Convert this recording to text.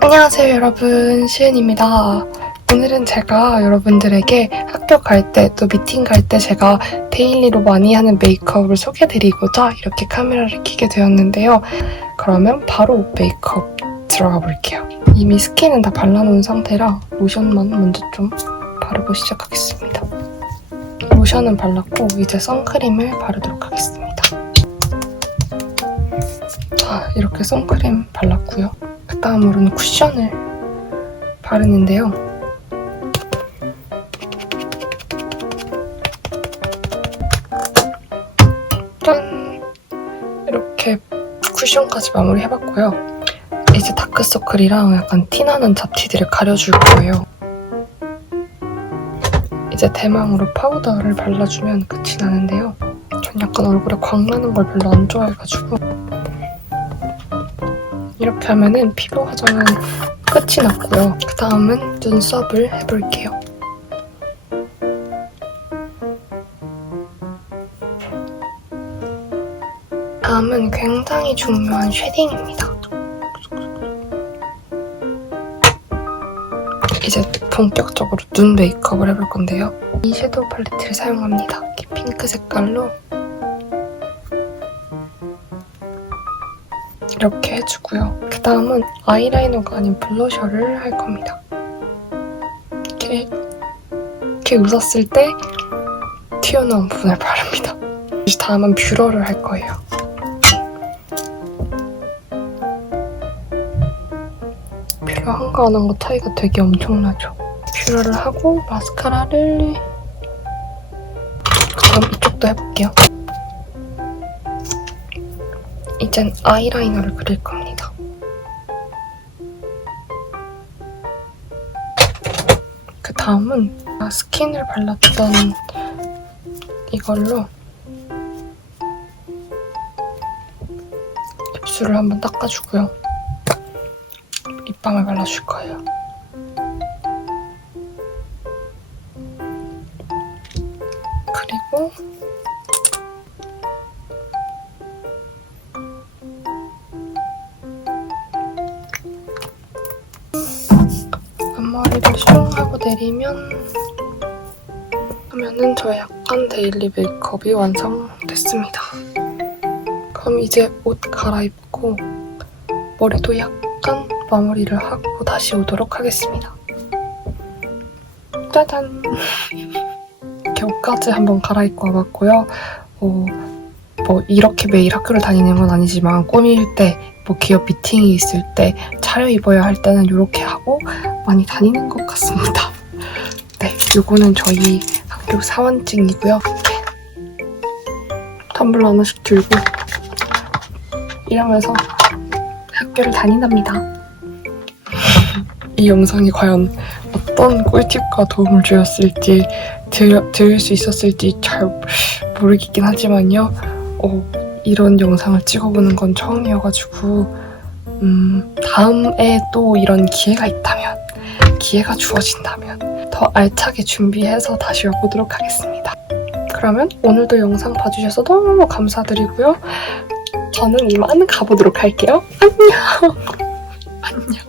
안녕하세요 여러분. 시은입니다. 오늘은 제가 여러분들에게 학교 갈 때 또 미팅 갈 때 제가 데일리로 많이 하는 메이크업을 소개드리고자 이렇게 카메라를 켜게 되었는데요. 그러면 바로 메이크업 들어가 볼게요. 이미 스킨은 다 발라놓은 상태라 로션만 먼저 좀 바르고 시작하겠습니다 로션은 발랐고 이제 선크림을 바르도록 하겠습니다 자 이렇게 선크림 발랐고요 그 다음으로는 쿠션을 바르는데요. 짠! 이렇게 쿠션까지 마무리 해봤고요. 이제 다크서클이랑 약간 티나는 잡티들을 가려줄 거예요. 이제 대망으로 파우더를 발라주면 끝이 나는데요. 전 약간 얼굴에 광 나는 걸 별로 안 좋아해가지고 이렇게 하면은 피부 화장은 끝이 났고요. 그 다음은 눈썹을 해볼게요. 다음은 굉장히 중요한 쉐딩입니다. 이제 본격적으로 눈 메이크업을 해볼 건데요. 이 섀도우 팔레트를 사용합니다. 핑크 색깔로 이렇게 해주고요. 그 다음은 아이라이너가 아닌 블러셔를 할 겁니다. 이렇게, 이렇게 웃었을 때 튀어나온 부분을 바릅니다. 다음은 뷰러를 할 거예요. 뷰러 한거 안 한 거 차이가 되게 엄청나죠? 뷰러를 하고 마스카라를 그럼 이쪽도 해볼게요. 이젠 아이라이너를 그릴 겁니다. 그 다음은 스킨을 발랐던 이걸로 입술을 한번 닦아주고요. 립밤을 발라줄 거예요. 그리고 앞머리를 슝 하고 내리면 하면은 저의 약간 데일리 메이크업이 완성됐습니다. 그럼 이제 옷 갈아입고 머리도 약간 마무리를 하고 다시 오도록 하겠습니다. 짜잔! 옷까지 한번 갈아입고 와봤고요. 어, 뭐 이렇게 매일 학교를 다니는 건 아니지만 꾸밀 때, 뭐 기업 미팅이 있을 때, 차려입어야 할 때는 이렇게 하고 많이 다니는 것 같습니다. 네, 요거는 저희 학교 사원증이고요. 텀블러 하나씩 들고 이러면서 학교를 다닌답니다. 이 영상이 과연 어떤 꿀팁과 도움을 주었을지 들, 들을 수 있었을지 잘 모르겠긴 하지만요. 어, 이런 영상을 찍어보는 건 처음이어가지고 음, 다음에 또 이런 기회가 있다면 기회가 주어진다면 더 알차게 준비해서 다시 와보도록 하겠습니다. 그러면 오늘도 영상 봐주셔서 너무 감사드리고요. 저는 이만 가보도록 할게요. 안녕. 안녕.